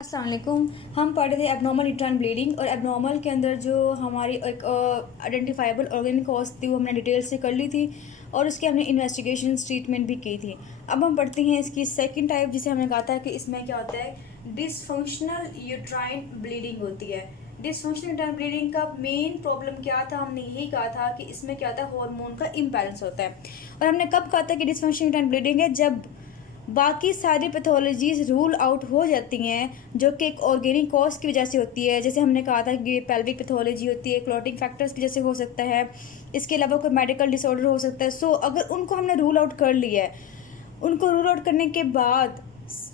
अस्सलाम वालेकुम। हम पढ़ रहे थे एबनॉर्मल यूट्राइन ब्लीडिंग और एबनॉर्मल के अंदर जो हमारी एक आइडेंटिफाइबल ऑर्गेनिक कॉज थी वो हमने डिटेल से कर ली थी और उसके हमने इन्वेस्टिगेशन ट्रीटमेंट भी की थी। अब हम पढ़ते हैं इसकी सेकंड टाइप जिसे हमने कहा था कि इसमें क्या होता है, डिसफंक्शनल यूट्राइन ब्लीडिंग होती है। डिसफंक्शनल यूट्राइन ब्लीडिंग का मेन प्रॉब्लम क्या था, हमने यही कहा था कि इसमें क्या होता है, हार्मोन का इम्बैलेंस होता है। और हमने कब कहा था कि डिसफंक्शनल यूट्राइन ब्लीडिंग है, जब बाकी सारी पैथोलॉजीज रूल आउट हो जाती हैं जो कि एक ऑर्गेनिक कॉज की वजह से होती है। जैसे हमने कहा था कि पेल्विक पैथोलॉजी होती है, क्लॉटिंग फैक्टर्स की वजह से हो सकता है, इसके अलावा कोई मेडिकल डिसऑर्डर हो सकता है। सो अगर उनको हमने रूल आउट कर लिया है, उनको रूल आउट करने के बाद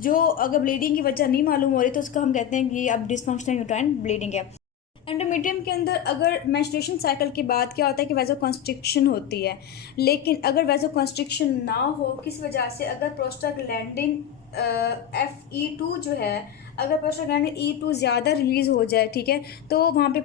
जो अगर ब्लीडिंग की वजह नहीं मालूम हो रही तो उसको हम कहते हैं कि अब डिसफंक्शनल यूट्राइन ब्लीडिंग है। एंडोमेट्रियम के अंदर अगर मेंस्ट्रुएशन साइकिल के बाद क्या होता है कि वैसो कंस्ट्रिक्शन होती है, लेकिन अगर वैसो कंस्ट्रिक्शन ना हो किस वजह से, अगर प्रोस्टाग्लैंडिन FE2 जो है, अगर प्रोस्टाग्लैंडिन E2 ज़्यादा रिलीज़ हो जाए, ठीक है, तो वहाँ पे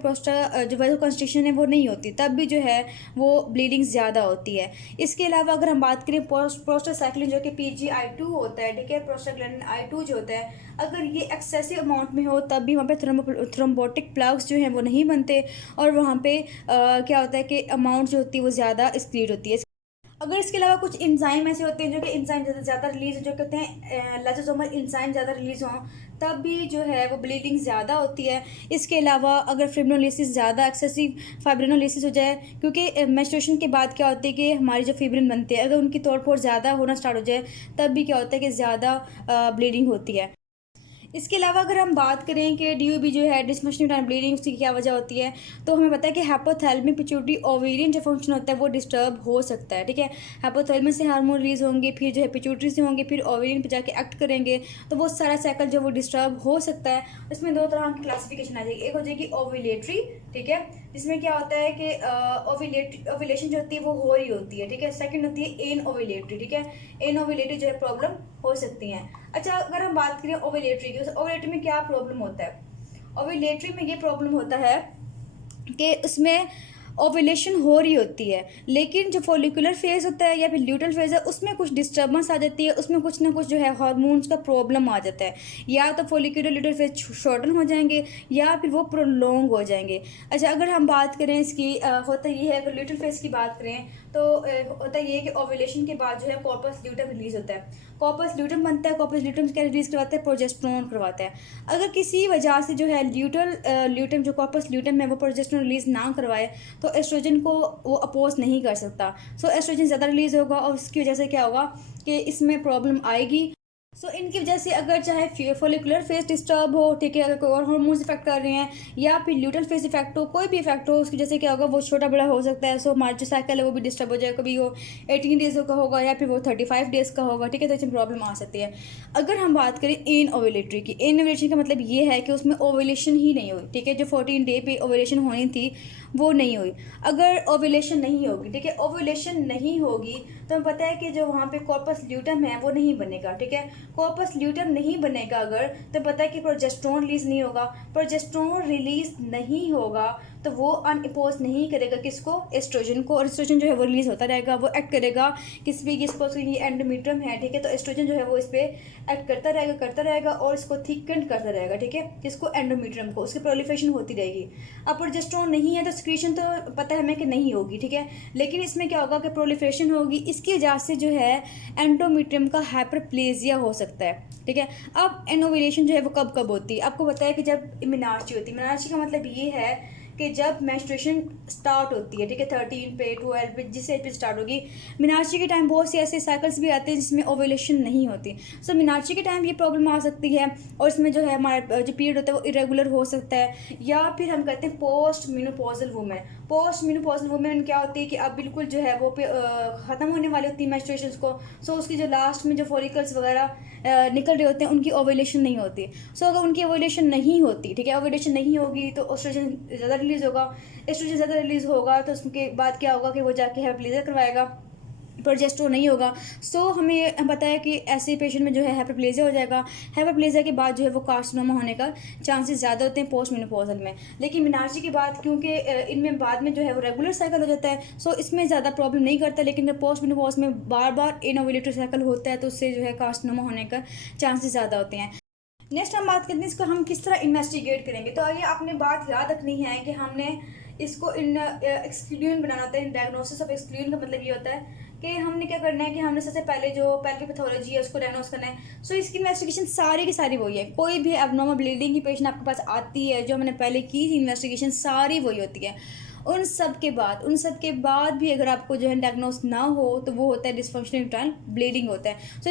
जो वैसो कंस्ट्रिक्शन है वो नहीं होती, तब भी जो है वो ब्लीडिंग ज़्यादा होती है। इसके अलावा अगर हम बात करें प्रोस्टासाइक्लिन जो कि PGI2 होता है, ठीक है, प्रोस्टाग्लैंडिन I2 जो होता है, अगर ये एक्सेसिव अमाउंट में हो तब भी वहाँ पे थ्रोम्बोटिक प्लग्स जो हैं वो नहीं बनते और वहाँ पे क्या होता है कि अमाउंट जो होती है वो ज़्यादा एक्सक्रीट होती है। अगर इसके अलावा कुछ इंजाइम ऐसे होते हैं जो कि इंजाइम ज़्यादा रिलीज जो कहते हैं लाइसोसोमल इंजाइम ज़्यादा रिलीज हों, तब भी जो है वो ब्लीडिंग ज़्यादा होती है। इसके अलावा अगर फिब्रिनोलिसिस ज़्यादा एक्सेसिव फाइब्रिनोलिसिस हो जाए, क्योंकि मेंस्ट्रुएशन के बाद क्या होता है कि हमारी जो फिब्रिन बनती है, अगर उनकी तोड़ फोड़ ज़्यादा होना स्टार्ट हो जाए तब भी क्या होता है कि ज़्यादा ब्लीडिंग होती है। इसके अलावा अगर हम बात करें कि DUB जो है, डिसफंक्शनल यूट्राइन ब्लीडिंग, उसकी क्या वजह होती है, तो हमें पता है कि हाइपोथैलेमिक पिट्यूटरी ओवेरियन जो फंक्शन होता है वो डिस्टर्ब हो सकता है, ठीक है। हाइपोथैलेमस से हार्मोन रिलीज होंगे, फिर जो है पिट्यूटरी से होंगे, फिर ओवेरियन पे जाके एक्ट करेंगे, तो वो सारा साइकिल जो वो डिस्टर्ब हो सकता है। इसमें दो तरह की क्लासिफिकेशन आ जाएगी, एक हो जाएगी ओव्यूलेटरी, ठीक है, जिसमें क्या होता है कि ओव्यूलेशन जो होती है वो हो रही होती है, ठीक है। सेकंड होती है एन ओव्यूलेटरी, ठीक है, एन ओव्यूलेटरी जो है प्रॉब्लम हो सकती हैं। अच्छा, अगर हम बात करें ओव्यूलेटरी की, ओव्यूलेटरी में क्या प्रॉब्लम होता है, ओव्यूलेटरी में ये प्रॉब्लम होता है कि उसमें ओव्यूलेशन हो रही होती है, लेकिन जो फॉलिकुलर फेज होता है या फिर ल्यूटल फेज है उसमें कुछ डिस्टर्बेंस आ जाती है, उसमें कुछ ना कुछ जो है हार्मोन्स का प्रॉब्लम आ जाता है, या तो फॉलिकुलर ल्यूटल फेज शॉर्टन हो जाएंगे या फिर वो प्रोलोंग हो जाएंगे। अच्छा, अगर हम बात करें इसकी होता ये है, अगर ल्यूटल फेज की बात करें तो होता ये है कि ओव्यूलेशन के बाद जो है कॉर्पस ल्यूटम रिलीज होता है, कॉर्पस ल्यूटम बनता है, कॉर्पस ल्यूटम क्या रिलीज करवाता है, प्रोजेस्टेरोन करवाता है। अगर किसी वजह से जो है ल्यूटम जो कॉर्पस ल्यूटम है वो प्रोजेस्टेरोन रिलीज ना करवाए तो एस्ट्रोजन को वो अपोज नहीं कर सकता। सो एस्ट्रोजन ज़्यादा रिलीज होगा और उसकी वजह से क्या होगा कि इसमें प्रॉब्लम आएगी। इनकी वजह से अगर चाहे फोलिकुलर फेज डिस्टर्ब हो, ठीक है, अगर कोई और हार्मोन्स इफेक्ट कर रहे हैं या फिर ल्यूटल फेज इफेक्ट हो, कोई भी इफेक्ट हो, उसकी वजह से क्या होगा वो छोटा बड़ा हो सकता है। हमारा जो साइकिल है वो भी डिस्टर्ब हो जाए, कभी वो 18 डेज का होगा या फिर वो 35 डेज का होगा, ठीक है, तो इसमें प्रॉब्लम आ सकती है। अगर हम बात करें एन ओव्यूलेटरी की, एन ओव्यूलेशन का मतलब ये है कि उसमें ओव्यूलेशन ही नहीं हुई, ठीक है, जो 14 डे पे ओव्यूलेशन होनी थी वो नहीं हुई। अगर ओव्यूलेशन नहीं होगी, ठीक है, ओव्यूलेशन नहीं होगी तो हमें पता है कि जो वहाँ पे कॉर्पस ल्यूटम है वो नहीं बनेगा, ठीक है, कॉर्पस ल्यूटम नहीं बनेगा अगर, तो पता है कि प्रोजेस्टेरोन रिलीज नहीं होगा, प्रोजेस्टेरोन रिलीज नहीं होगा तो वो अनअपोज नहीं करेगा किसको, एस्ट्रोजन को, और एस्ट्रोजन जो है वो रिलीज होता रहेगा, वो एक्ट करेगा किस पे, किसको, ये एंडोमेट्रियम है, ठीक है, तो एस्ट्रोजन जो है वो इस पे एक्ट करता रहेगा और इसको थिकन करता रहेगा, ठीक है, किसको, एंडोमेट्रियम को, उसकी प्रोलिफरेशन होती रहेगी। अब प्रोजेस्टेरोन नहीं है तो सिक्रीशन तो पता है हमें कि नहीं होगी, ठीक है, लेकिन इसमें क्या होगा कि प्रोलिफरेशन होगी, इसकी वजह से जो है एंडोमेट्रियम का हाइपरप्लेजिया हो सकता है, ठीक है। अब एनोवेलेशन जो है वो कब कब होती है, आपको पता है कि जब मिनार्ची होती है, मिनार्ची का मतलब ये है कि जब मेंस्ट्रुएशन स्टार्ट होती है, ठीक है, 13 पे 12 पे जिस एज पे स्टार्ट होगी। मिनार्ची के टाइम बहुत से ऐसे साइकिल्स भी आते हैं जिसमें ओव्यूलेशन नहीं होती। मिनार्ची के टाइम ये प्रॉब्लम आ सकती है और इसमें जो है हमारा जो पीरियड होता है वो इरेगुलर हो सकता है। या फिर हम कहते हैं post menopausal women, post menopausal women क्या होती है कि अब बिल्कुल जो है वो ख़त्म होने वाली होती है मेंस्ट्रुएशंस को, उसकी जो लास्ट में जो फॉलिकल्स वगैरह निकल रहे होते हैं उनकी ओव्यूलेशन नहीं होती। अगर उनकी ओव्यूलेशन नहीं होती, ठीक है, ओव्यूलेशन नहीं होगी तो एस्ट्रोजन ज़्यादा रिलीज होगा, एस्ट्रोजन ज़्यादा रिलीज होगा तो उसके बाद क्या होगा कि वो जाके हाइपरप्लेजिया करवाएगा, प्रोजेस्टेरोन नहीं होगा। हमें पता है कि ऐसे पेशेंट में जो है हाइपरप्लेजिया हो जाएगा, हाइपरप्लेजिया के बाद जो है वो कार्सिनोमा होने का चांसेस ज़्यादा होते हैं पोस्ट मेनोपॉजल में। लेकिन मिनार्ची की बात क्योंकि इनमें बाद में जो है वो रेगुलर साइकिल हो जाता है, इसमें ज़्यादा प्रॉब्लम नहीं करता, लेकिन जब पोस्ट मेनोपॉज में बार बार इनओव्यूलेटरी साइकिल होता है तो उससे जो है कार्सिनोमा होने का चांसेस ज़्यादा होते हैं। नेक्स्ट हम बात करते हैं इसको हम किस तरह इन्वेस्टिगेट करेंगे। तो ये आपने बात याद रखनी है कि हमने इसको इन एक्सक्लूजन बनाना होता है। डायग्नोसिस ऑफ एक्सक्लूजन का मतलब ये होता है कि हमने क्या करना है कि हमने सबसे पहले जो पेल्विक पैथोलॉजी है उसको डायग्नोस करना है। सो इसकी इन्वेस्टिगेशन सारी की सारी वही है। कोई भी एबनॉर्मल ब्लीडिंग की पेशेंट आपके पास आती है, जो हमने पहले की थी इन्वेस्टिगेशन सारी वही होती है। उन सब के बाद भी अगर आपको जो है डायग्नोस ना हो तो वो होता है डिस्फंक्शनल यूट्राइन ब्लीडिंग होता है। सो